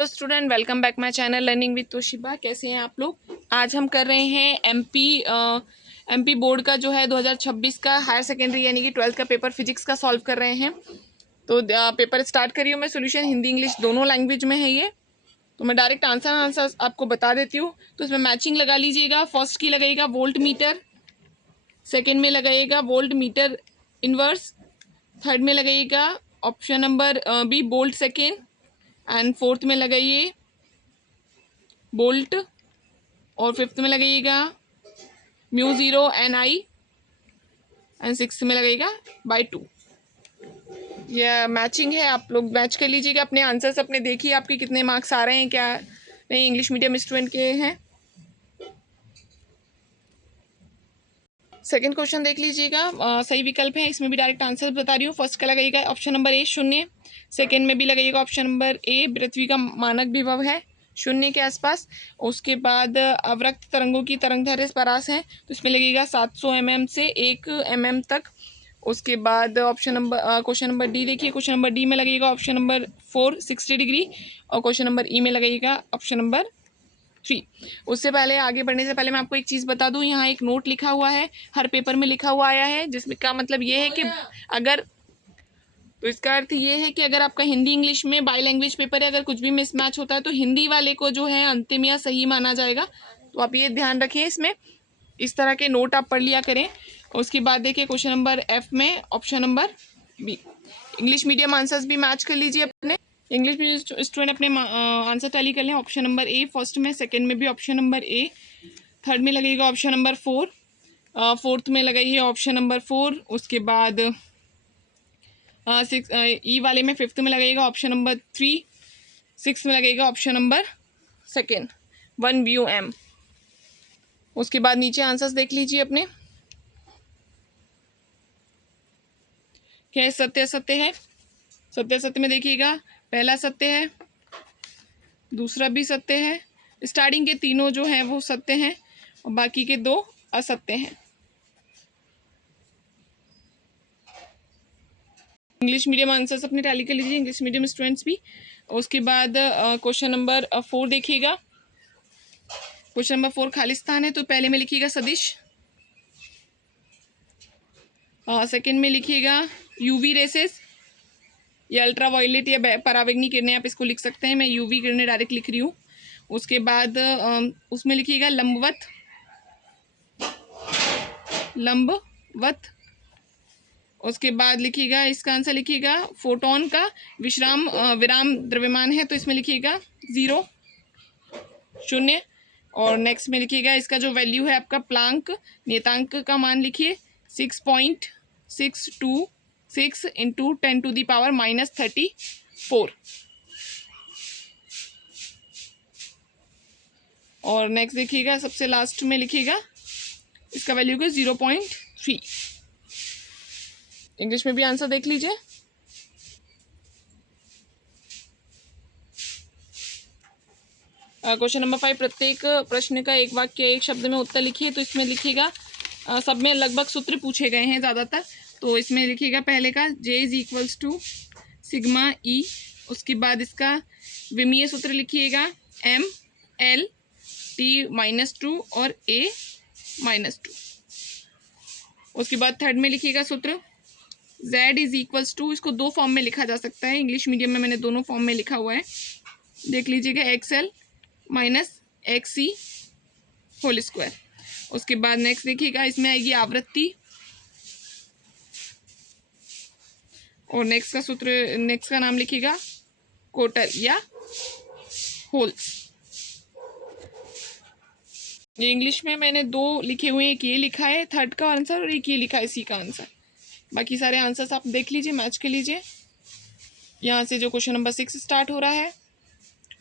तो student welcome back my channel learning with Toshiba. कैसे हैं आप लोग। आज हम कर रहे हैं एमपी बोर्ड का जो है 2026 का हायर सेकेंडरी यानी कि 12th का पेपर फिजिक्स का सॉल्व कर रहे हैं। तो पेपर स्टार्ट करी हूँ मैं। सोल्यूशन हिंदी इंग्लिश दोनों लैंग्वेज में है ये। तो मैं डायरेक्ट आंसर आपको बता देती हूँ। तो इसमें मैचिंग लगा लीजिएगा। फर्स्ट की लगाइएगा वोल्ट मीटर, सेकेंड में लगाइएगा वोल्ट मीटर इनवर्स, थर्ड में लगाइएगा option number B bolt second, and fourth में लगाइए बोल्ट, और फिफ्थ में लगाइएगा mu zero N I, and six में लगाइएगा बाय 2। यह मैचिंग है, आप लोग मैच कर लीजिएगा अपने आंसर्स। अपने देखिए आपके कितने मार्क्स आ रहे हैं, क्या नहीं इंग्लिश मीडियम स्टूडेंट के हैं। सेकंड क्वेश्चन देख लीजिएगा। सही विकल्प है, इसमें भी डायरेक्ट आंसर बता रही हूँ। फर्स्ट का लगाइएगा ऑप्शन नंबर ए शून्य, सेकेंड में भी लगाइएगा ऑप्शन नंबर ए पृथ्वी का मानक विभव है शून्य के आसपास। उसके बाद अवरक्त तरंगों की तरंगदैर्घ्य परास है, तो इसमें लगेगा 700 mm से 1 mm तक। उसके बाद option number question number D देखिए। क्वेश्चन नंबर डी में लगेगा ऑप्शन नंबर 4 60 डिग्री, और क्वेश्चन नंबर ई में लगेगा ऑप्शन नंबर 3। उससे पहले आगे बढ़ने से पहले मैं आपको एक चीज़ बता दूं, यहाँ एक नोट लिखा हुआ है, हर पेपर में लिखा हुआ आया है, जिसमें का मतलब ये है कि अगर, तो इसका अर्थ ये है कि अगर आपका हिंदी इंग्लिश में बाई लैंग्वेज पेपर है, अगर कुछ भी मिसमैच होता है तो हिंदी वाले को जो है अंतिम या सही माना जाएगा। तो आप ये ध्यान रखिए, इसमें इस तरह के नोट आप पढ़ लिया करें। उसके बाद देखिए क्वेश्चन नंबर एफ में option number B. English medium answers भी मैच कर लीजिए अपने। इंग्लिश मीडियम स्टूडेंट अपने आंसर टैली कर लें। ऑप्शन नंबर ए फर्स्ट में, सेकंड में भी ऑप्शन नंबर ए, थर्ड में लगेगा ऑप्शन नंबर 4, फोर्थ में लगाइए ऑप्शन नंबर 4। उसके बाद ई वाले में फिफ्थ में लगेगा ऑप्शन नंबर 3, सिक्स में लगेगा ऑप्शन नंबर सेकेंड 1 VUM। उसके बाद नीचे आंसर्स देख लीजिए अपने, क्या है सत्य असत्य है। सत्य असत्य में देखिएगा, पहला सत्य है, दूसरा भी सत्य है, स्टार्टिंग के तीनों जो हैं वो सत्य हैं, और बाकी के दो असत्य हैं। इंग्लिश मीडियम आंसर्स अपने टैली कर लीजिए, इंग्लिश मीडियम स्टूडेंट्स भी। उसके बाद क्वेश्चन नंबर 4 देखिएगा। क्वेश्चन नंबर 4 खालिस्तान है, तो पहले में लिखिएगा सदिश, सेकंड में लिखिएगा यूवी रेसेस, या अल्ट्रा वायलेट या परावैंगनी किरणें आप इसको लिख सकते हैं, मैं यूवी किरणें डायरेक्ट लिख रही हूँ। उसके बाद उसमें लिखिएगा लंबवत, लंबवत। उसके बाद लिखिएगा, इसका आंसर लिखिएगा फोटोन का विराम द्रव्यमान है, तो इसमें लिखिएगा 0 शून्य। और नेक्स्ट में लिखिएगा इसका जो वैल्यू है आपका प्लांक नियतांक का मान लिखिए 6.626 इंटू 10⁻⁻34। और नेक्स्ट देखिएगा सबसे लास्ट में लिखिएगा इसका वैल्यू का 0.3। इंग्लिश में भी आंसर देख लीजिए। क्वेश्चन नंबर 5 प्रत्येक प्रश्न का एक वाक्य एक शब्द में उत्तर लिखिए, तो इसमें लिखिएगा सब में लगभग सूत्र पूछे गए हैं ज़्यादातर। तो इसमें लिखिएगा पहले का J=σ E। उसके बाद इसका विमीय सूत्र लिखिएगा ML T-2 और A-2। उसके बाद थर्ड में लिखिएगा सूत्र Z=, इसको दो फॉर्म में लिखा जा सकता है, इंग्लिश मीडियम में मैंने दोनों फॉर्म में लिखा हुआ है, देख लीजिएगा XL - XC होल स्क्वायर। उसके बाद नेक्स्ट देखिएगा इसमें आएगी आवृत्ति, और नेक्स्ट का सूत्र, नेक्स्ट का नाम लिखिएगा कोटर या होल्स। ये इंग्लिश में मैंने दो लिखे हुए हैं, एक ये लिखा है थर्ड का आंसर और एक ये लिखा है सी का आंसर। बाकी सारे आंसर्स आप देख लीजिए, मैच कर लीजिए। यहाँ से जो क्वेश्चन नंबर 6 स्टार्ट हो रहा है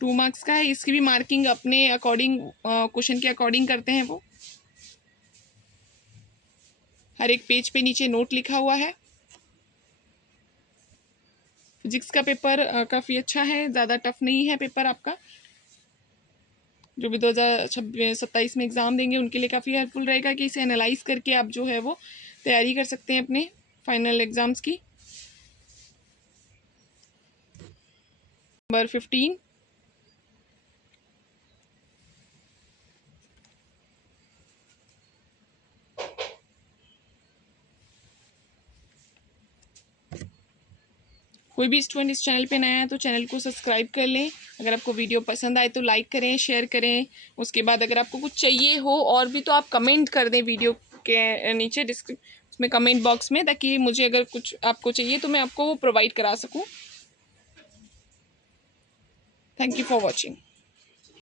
2 मार्क्स का है, इसकी भी मार्किंग अपने अकॉर्डिंग क्वेश्चन के अकॉर्डिंग करते हैं वो। हर एक पेज पे नीचे नोट लिखा हुआ है। फिजिक्स का पेपर काफ़ी अच्छा है, ज़्यादा टफ नहीं है पेपर आपका। जो भी 2027 में एग्ज़ाम देंगे उनके लिए काफ़ी हेल्पफुल रहेगा कि इसे एनालाइज करके आप जो है वो तैयारी कर सकते हैं अपने फाइनल एग्ज़ाम्स की। नंबर 15 कोई भी स्टूडेंट इस चैनल पे नया है तो चैनल को सब्सक्राइब कर लें। अगर आपको वीडियो पसंद आए तो लाइक करें, शेयर करें। उसके बाद अगर आपको कुछ चाहिए हो और भी तो आप कमेंट कर दें वीडियो के नीचे उसमें कमेंट बॉक्स में, ताकि मुझे अगर कुछ आपको चाहिए तो मैं आपको वो प्रोवाइड करा सकूँ। Thank you for watching.